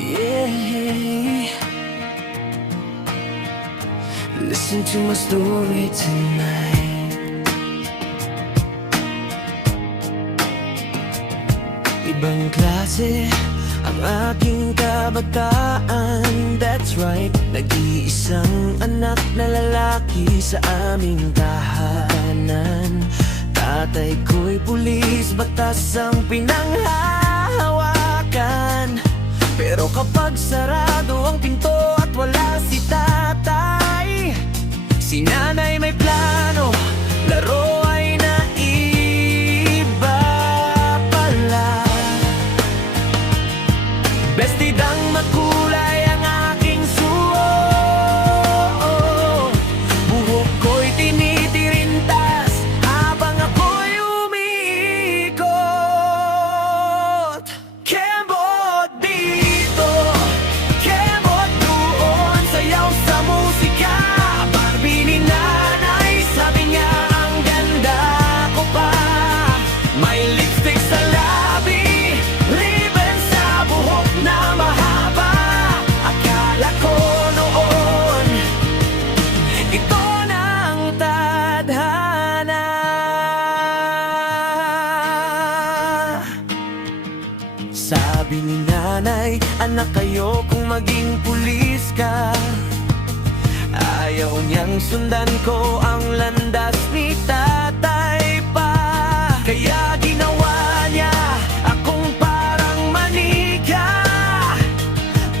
Yeah. Listen to my story tonight. Ibang klase ang aking kabataan. That's right, nag-iisang anak na lalaki sa aming tahanan. Tatay ko'y pulis, batas ang pinanghahawakan. Pero kapag sarado ang pinto at wala si tatay, si nanay may plano, laro ay naiba pala. Bestidang makulay ang aking suot, buhok ko'y tinitirintas habang ako'y umiikot. Kembot dito, kembot doon, sayaw sa musika. Barbie ni nanay, sabi niya ang ganda ko pa. May lipstick sa labi, ribbon sa buhok na mahaba. Akala ko noon, ito na ang tadhana. Sabi ni nanay, anak kayo kung maging pulis ka. Ayaw niyang sundan ko ang landas ni tatay pa. Kaya ginawa niya akong parang manika.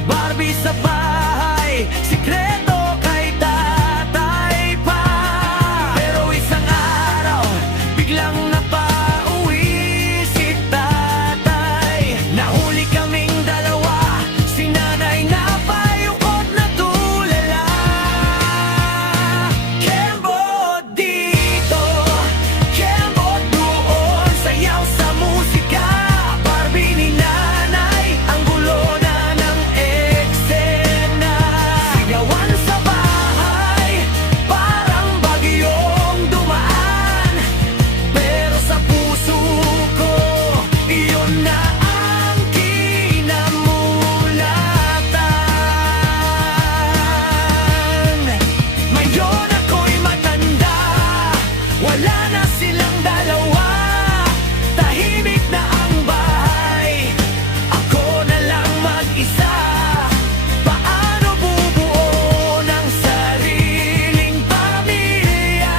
Barbie sa bahay, sikreto kay tatay pa. Pero isang araw, biglang napauwi si tatay. Nahuli kaming dalawa, si nanay napayukot na tulala. Kembot dito, kembot doon, sayaw sa musika. Barbie ni nanay, ang gulo na ng eksena. Sigawan sa bahay, parang bagyong dumaan. Pero sa puso ko, iyon na ang kinamulatan. Ngayon ako'y matanda, wala na silang dalawa. Tahimik na ang bahay, ako na lang mag-isa. Paano bubuo ng sariling pamilya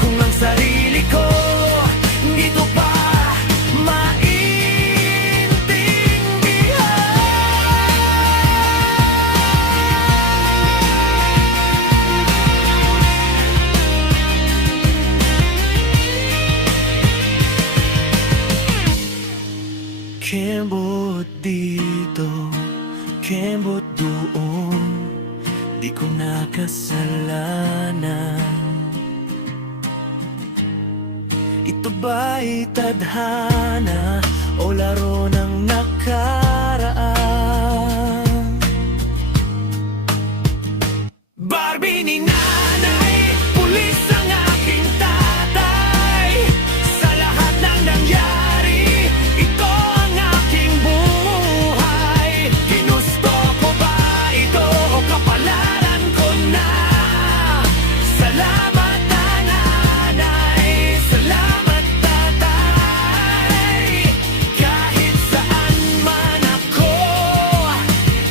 kung ang sarili ko dito pa maintindihan? Kembot dito, kembot doon, di ko nakasalanan. Ito ba'y tadhana o laro ng nakaraan? Barbie ni nanay, pulis ang aking tatay. Sa lahat ng nangyari, ito ang aking buhay. Ginusto ko ba ito o kapalaran ko na? Salamat nanay, salamat tatay. Kahit saan man ako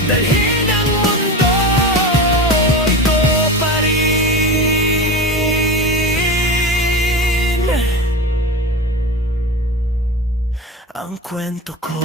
dalhin ang mundo, ito pa rin ang kwento ko.